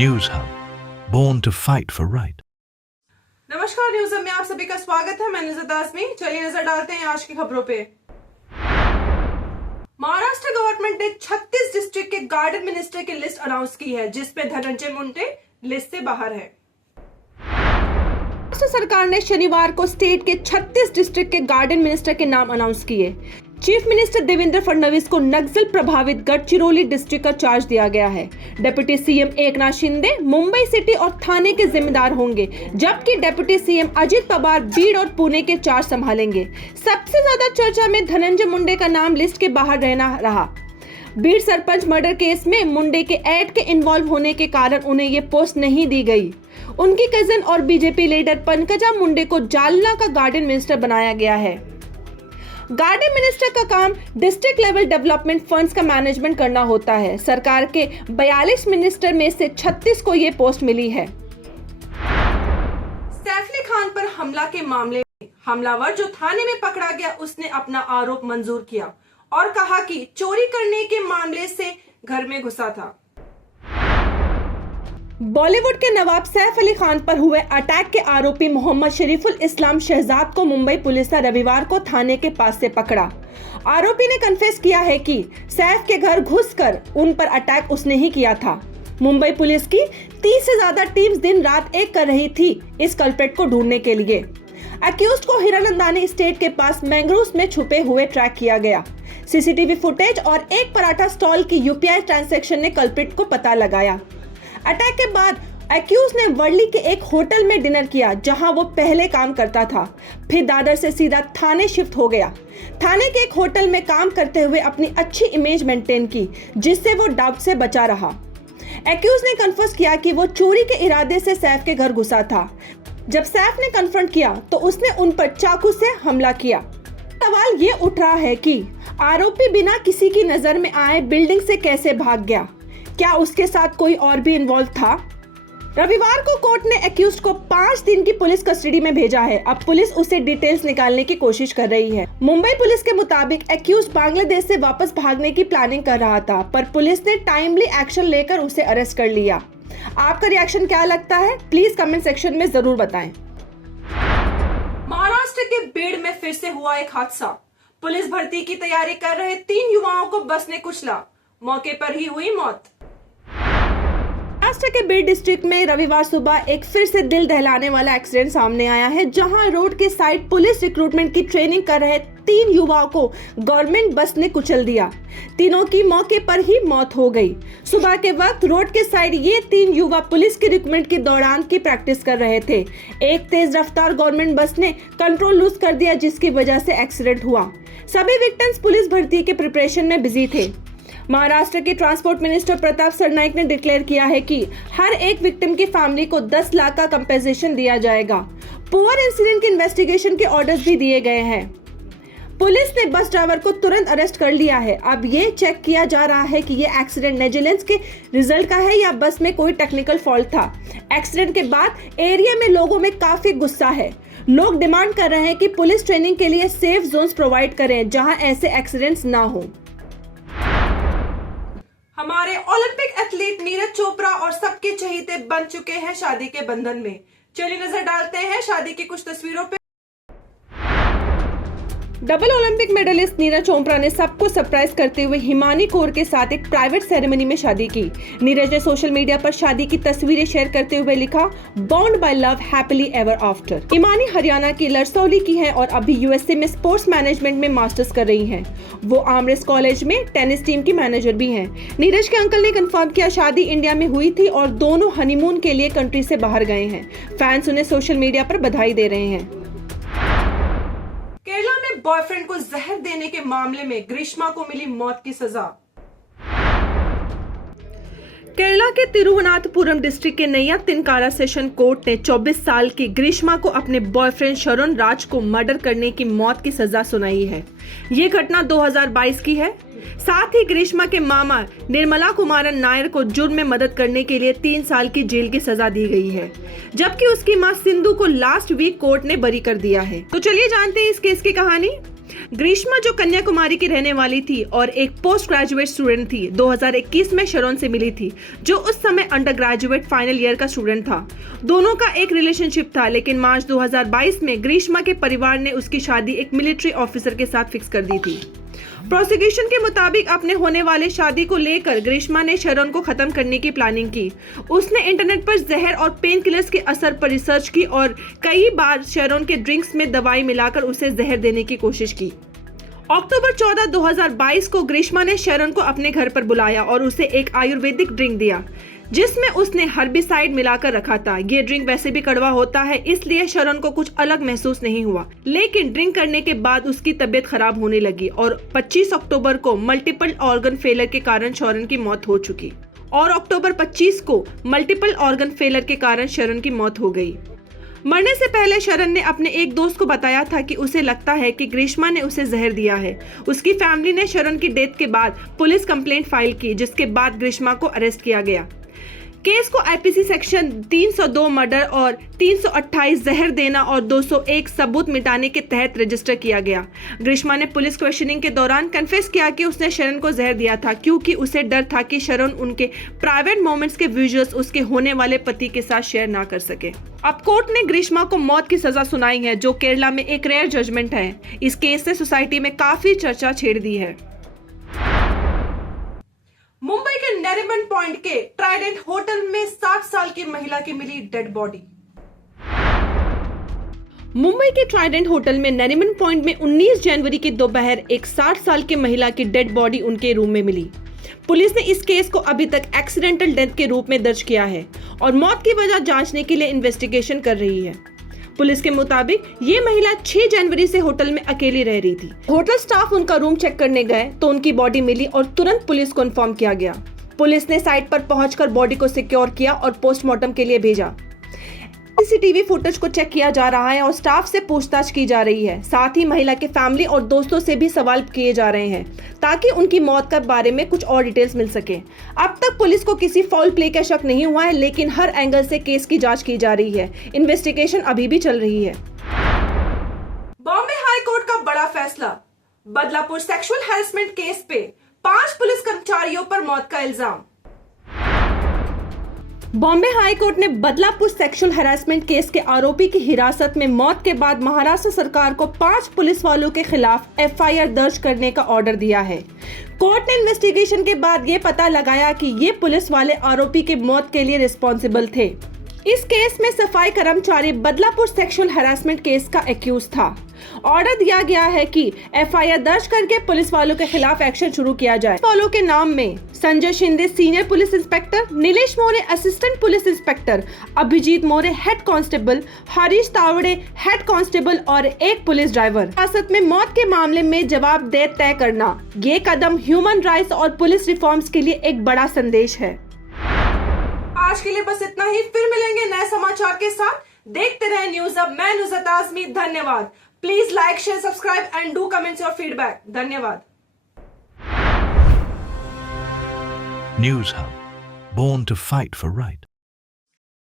News Hub, born to fight for right. नमस्कार, news hub में आप सभी का स्वागत है। मैं निज़त आज़मी। चलिए नजर डालते हैं आज की खबरों पे। महाराष्ट्र गवर्नमेंट ने 36 डिस्ट्रिक्ट के गार्डन मिनिस्टर की लिस्ट अनाउंस की है, जिसमें धनंजय मुंडे लिस्ट से बाहर है। महाराष्ट्र सरकार ने शनिवार को स्टेट के 36 डिस्ट्रिक्ट के गार्डन मिनिस्टर के नाम अनाउंस किए। चीफ मिनिस्टर देवेंद्र फडणवीस को नक्सल प्रभावित गढ़चिरौली डिस्ट्रिक्ट का चार्ज दिया गया है। Deputy CM Eknath Shinde Mumbai city और थाने के जिम्मेदार होंगे, जबकि डिप्टी सीएम अजित पवार बीड और पुणे के चार्ज संभालेंगे। सबसे ज्यादा चर्चा में धनंजय मुंडे का नाम लिस्ट के बाहर रहना रहा। बीड सरपंच मर्डर केस में मुंडे के ऐड के इन्वॉल्व होने के कारण उन्हें ये पोस्ट नहीं दी गई। उनकी कजन और बीजेपी लीडर पंकजा मुंडे को जालना का गार्डन मिनिस्टर बनाया गया है। गार्डन मिनिस्टर का काम डिस्ट्रिक्ट लेवल डेवलपमेंट फंड्स का मैनेजमेंट करना होता है। सरकार के 42 मिनिस्टर में से 36 को ये पोस्ट मिली है। सैफ अली खान पर हमला के मामले में हमलावर जो थाने में पकड़ा गया, उसने अपना आरोप मंजूर किया और कहा कि चोरी करने के मामले से घर में घुसा था। बॉलीवुड के नवाब सैफ अली खान पर हुए अटैक के आरोपी मोहम्मद शरीफुल इस्लाम शहजाद को मुंबई पुलिस ने रविवार को थाने के पास से पकड़ा। आरोपी ने कन्फेस किया है कि सैफ के घर घुसकर उन पर अटैक उसने ही किया था। मुंबई पुलिस की 30 से ज्यादा टीम्स दिन रात एक कर रही थी इस कल्प्रेट को ढूंढने के लिए। अक्यूज्ड को हिरानंदानी स्टेट के पास मैंग्रोव्स में छुपे हुए ट्रैक किया गया। सीसीटीवी फुटेज और एक पराठा स्टॉल की यूपीआई ट्रांजैक्शन ने कल्प्रेट को पता लगाया। अटैक के बाद एक्यूज ने वर्ली के एक होटल में डिनर किया, जहां वो पहले काम करता था। फिर दादर से सीधा थाने शिफ्ट हो गया। थाने के एक होटल में काम करते हुए अपनी अच्छी इमेज मेंटेन की, जिससे वो डाउट से बचा रहा। एक्यूज ने कन्फर्स किया कि वो चोरी के इरादे से सैफ के घर घुसा था। जब सैफ ने कन्फ्रंट किया तो उसने उन पर चाकू से हमला किया। सवाल ये उठ रहा है कि आरोपी बिना किसी की नजर में आए बिल्डिंग से कैसे भाग गया? क्या उसके साथ कोई और भी इन्वॉल्व था? रविवार को कोर्ट ने एक्यूज्ड को 5 दिन की पुलिस कस्टडी में भेजा है। अब पुलिस उसे डिटेल्स निकालने की कोशिश कर रही है। मुंबई पुलिस के मुताबिक एक्यूज्ड बांग्लादेश से वापस भागने की प्लानिंग कर रहा था, पर पुलिस ने टाइमली एक्शन लेकर उसे अरेस्ट कर लिया। आपका रिएक्शन क्या लगता है? प्लीज कमेंट सेक्शन में जरूर बताएं। महाराष्ट्र के बीड में फिर से हुआ एक हादसा। पुलिस भर्ती की तैयारी कर रहे 3 युवाओं को बस ने कुचला, मौके पर ही हुई मौत। महाराष्ट्र के बीड डिस्ट्रिक्ट में रविवार सुबह एक फिर से दिल दहलाने वाला एक्सीडेंट सामने आया है, जहां रोड के साइड पुलिस रिक्रूटमेंट की ट्रेनिंग कर रहे 3 युवाओं को गवर्नमेंट बस ने कुचल दिया। तीनों की मौके पर ही मौत हो गई। सुबह के वक्त रोड के साइड ये 3 युवा पुलिस के रिक्रूटमेंट के दौरान की प्रैक्टिस कर रहे थे। एक तेज रफ्तार गवर्नमेंट बस ने कंट्रोल लूज कर दिया, जिसकी वजह से एक्सीडेंट हुआ। सभी विक्टिम्स पुलिस भर्ती के प्रिपरेशन में बिजी थे। महाराष्ट्र के ट्रांसपोर्ट मिनिस्टर प्रताप सरनाइक ने डिक्लेयर किया है कि हर एक विक्टिम की फैमिली को 10 लाख का कंपेंसेशन दिया जाएगा। पुअर इंसिडेंट की इन्वेस्टिगेशन के ऑर्डर्स भी दिए गए हैं। पुलिस ने बस ड्राइवर को तुरंत अरेस्ट कर लिया है। अब ये चेक किया जा रहा है कि ये एक्सीडेंट नेग्लिजेंस के रिजल्ट का है या बस में कोई टेक्निकल फॉल्ट था। एक्सीडेंट के बाद एरिया में लोगों में काफी गुस्सा है। लोग डिमांड कर रहे हैं कि पुलिस ट्रेनिंग के लिए सेफ जोन्स प्रोवाइड करें, जहां ऐसे एक्सीडेंट्स ना हो। हमारे ओलंपिक एथलीट नीरज चोपड़ा और सबके चहेते बन चुके हैं शादी के बंधन में। चलिए नजर डालते हैं शादी की कुछ तस्वीरों पे। Double Olympic medallist Neeraj Chopra ने सबको सरप्राइज करते हुए हिमानी कौर के साथ एक प्राइवेट सेरेमनी में शादी की। नीरज ने सोशल मीडिया पर शादी की तस्वीरें शेयर करते हुए लिखा, bond by love happily ever after. Himani Haryana की लरसौली की है और अभी यूएसए में स्पोर्ट्स मैनेजमेंट में मास्टर्स कर रही हैं। वो आमरेस कॉलेज में टेनिस टीम की मैनेजर भी हैं। नीरज के अंकल ने कंफर्म किया शादी इंडिया में हुई थी और दोनों हनीमून के लिए कंट्री से बाहर गए हैं। फैंस उन्हें सोशल मीडिया पर बधाई दे रहे हैं। केरला में बॉयफ्रेंड को जहर देने के मामले में ग्रीष्मा को मिली मौत की सजा। केरला के तिरुवनांतपुरम डिस्ट्रिक्ट के नैया तिनकारा सेशन कोर्ट ने 24 साल की ग्रीष्मा को अपने बॉयफ्रेंड शरण राज को मर्डर करने की मौत की सजा सुनाई है। ये घटना 2022 की है। साथ ही ग्रीष्मा के मामा निर्मला कुमारन नायर को जुर्म में मदद करने के लिए 3 साल की जेल की सजा दी गई है, जबकि उसकी मां सिंधु को लास्ट वीक कोर्ट ने बरी कर दिया है। तो चलिए जानते हैं इस केस की कहानी। ग्रीष्मा जो कन्याकुमारी की रहने वाली थी और एक पोस्ट ग्रेजुएट स्टूडेंट थी, 2021 में शरण से मिली थी, जो उस समय अंडर ग्रेजुएट फाइनल ईयर का स्टूडेंट था। दोनों का एक रिलेशनशिप था, लेकिन मार्च 2022 में ग्रीष्मा के परिवार ने उसकी शादी एक मिलिट्री ऑफिसर के साथ फिक्स कर दी थी। प्रोसिक्यूशन के मुताबिक अपने होने वाले शादी को लेकर ग्रीष्मा ने शरण को खत्म करने की प्लानिंग की। उसने इंटरनेट पर जहर और पेन किलर्स के असर पर रिसर्च की और कई बार शरण के ड्रिंक्स में दवाई मिलाकर उसे जहर देने की कोशिश की। अक्टूबर 14, 2022 को ग्रीष्मा ने शरण को अपने घर पर बुलाया और उसे एक आयुर्वेदिक ड्रिंक दिया, जिसमें उसने हर्बिसाइड मिलाकर रखा था। ये ड्रिंक वैसे भी कड़वा होता है, इसलिए शरण को कुछ अलग महसूस नहीं हुआ, लेकिन ड्रिंक करने के बाद उसकी तबीयत खराब होने लगी और 25 अक्टूबर को मल्टीपल ऑर्गन फेलियर के कारण शरण की मौत हो चुकी और अक्टूबर 25 को मल्टीपल ऑर्गन फेलियर के कारण शरण की मौत हो गई। मरने से पहले शरण ने अपने एक दोस्त को बताया था कि उसे लगता है कि ग्रीष्मा ने उसे जहर दिया है। उसकी फैमिली ने शरण की डेथ के बाद पुलिस कंप्लेंट फाइल की, जिसके बाद ग्रीष्मा को अरेस्ट किया गया। केस को आईपीसी सेक्शन 302 मर्डर और 328 जहर देना और 201 सबूत मिटाने के तहत रजिस्टर किया गया। ग्रीष्मा ने पुलिस क्वेश्चनिंग के दौरान कन्फेस किया कि उसने शरण को जहर दिया था, क्योंकि उसे डर था कि शरण उनके प्राइवेट मोमेंट्स के विजुअल्स उसके होने वाले पति के साथ शेयर ना कर सके। अब कोर्ट ने ग्रीष्मा को मौत की सजा सुनाई है, जो केरला में एक रेयर जजमेंट है। इस केस ने सोसाइटी में काफी चर्चा छेड़ दी है। मुंबई के नरीमन पॉइंट के ट्राइडेंट होटल में 60 साल की महिला की मिली डेड बॉडी। मुंबई के ट्राइडेंट होटल में नरीमन पॉइंट में 19 जनवरी की दोपहर एक 60 साल की महिला की डेड बॉडी उनके रूम में मिली। पुलिस ने इस केस को अभी तक एक्सीडेंटल डेथ के रूप में दर्ज किया है और मौत की वजह जांचने के लिए इन्वेस्टिगेशन कर रही है। पुलिस के मुताबिक ये महिला 6 जनवरी से होटल में अकेली रह रही थी। होटल स्टाफ उनका रूम चेक करने गए तो उनकी बॉडी मिली और तुरंत पुलिस को इन्फॉर्म किया गया। पुलिस ने साइट पर पहुंचकर बॉडी को सिक्योर किया और पोस्टमार्टम के लिए भेजा। सीसीटीवी फुटेज को चेक किया जा रहा है और स्टाफ से पूछताछ की जा रही है। साथ ही महिला के फैमिली और दोस्तों से भी सवाल किए जा रहे हैं, ताकि उनकी मौत के बारे में कुछ और डिटेल्स मिल सके। अब तक पुलिस को किसी फाउल प्ले का शक नहीं हुआ है, लेकिन हर एंगल से केस की जांच की जा रही है। इन्वेस्टिगेशन अभी भी चल रही है। बॉम्बे हाई कोर्ट का बड़ा फैसला, बदलापुर सेक्सुअल हैरेसमेंट केस पे 5 पुलिस कर्मचारियों पर मौत का इल्जाम। बॉम्बे हाई कोर्ट ने बदलापुर सेक्सुअल हैरेसमेंट केस के आरोपी की हिरासत में मौत के बाद महाराष्ट्र सरकार को 5 पुलिस वालों के खिलाफ एफआईआर दर्ज करने का ऑर्डर दिया है। कोर्ट ने इन्वेस्टिगेशन के बाद ये पता लगाया कि ये पुलिस वाले आरोपी की मौत के लिए रिस्पॉन्सिबल थे। इस केस में सफाई कर्मचारी बदलापुर सेक्सुअल हैरेसमेंट केस का एक्यूज था। ऑर्डर दिया गया है कि एफआईआर दर्ज करके पुलिस वालों के खिलाफ एक्शन शुरू किया जाए। वालों के नाम में Sanjay Shinde senior police inspector, Nilesh More assistant police inspector, Abhijeet More head constable, Harish Tawde head constable और एक पुलिस ड्राइवर। हिरासत में मौत के मामले में जवाबदेह तय करना, ये कदम ह्यूमन राइट्स और पुलिस रिफॉर्म्स के लिए एक बड़ा संदेश है। आज के लिए बस इतना ही, फिर मिलेंगे नए समाचार के साथ। देखते रहे न्यूज अब। मैं नुज़रत आज़मी, धन्यवाद। Please like, share, subscribe and do comments your feedback. धन्यवाद। News Hub, born to fight for right.